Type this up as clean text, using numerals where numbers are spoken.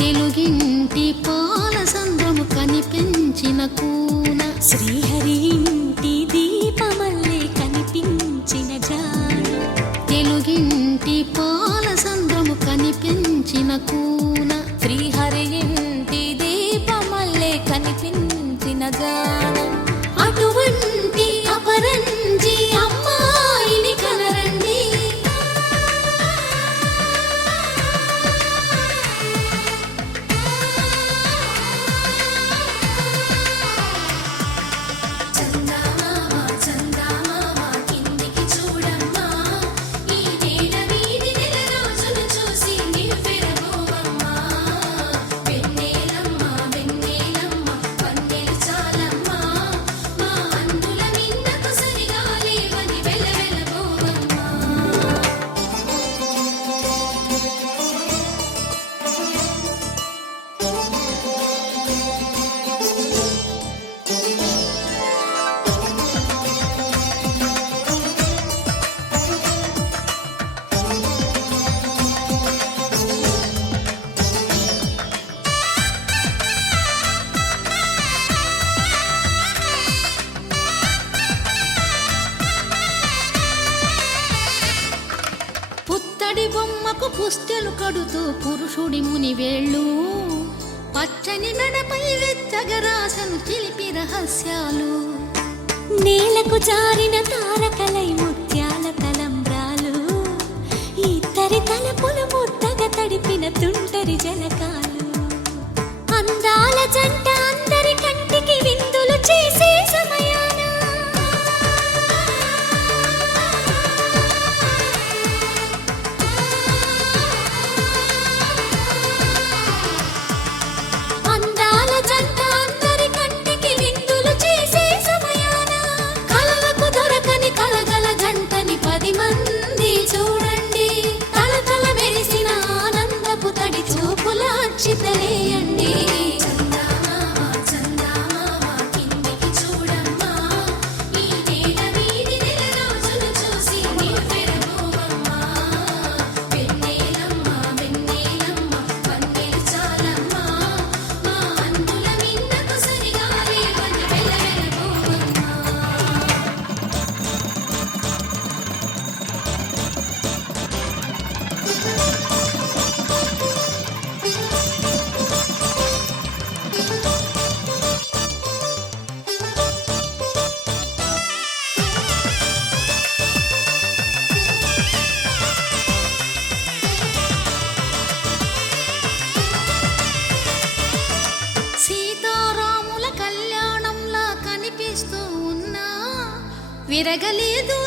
తెలుగింటి పాలసంద్రము కనిపించిన కూన శ్రీహరి ఇంటి దీపమల్లే కనిపించిన జాడ తెలుగింటి పాలసంద్రము కనిపించిన కూన శ్రీహరి ఇంటి దీపమల్లే కనిపించిన జాడ అటువంటి అపరంజి అమ్మాయిని కనరండి పుత్తడి బొమ్మకు పుస్తెలు కడుతూ పురుషుడి ముని వేళ్ళు పచ్చని మెడపై వెచ్చగరాసను చిలిపి రహస్యాలు నేలకు జారిన తారకలై ముత్యాల తలంబ్రాలు ఇద్దరి తలపులు ముద్దగా తడిపిన తుంటరి జలకాలు అందాల జంట అందరి కంటికి విందులు చేసే సమయాన అందాల జంట అందరి కంటికి విందులు చేసే సమయాన కలలకు దొరకని కలగల జంటని 10 మంది చూడండి తలతల మెరిసిన ఆనందపు తడి చూపుల అక్షితలేయండి సీతారాముల కళ్యాణంలా కనిపిస్తూ ఉన్నా విరగలేదు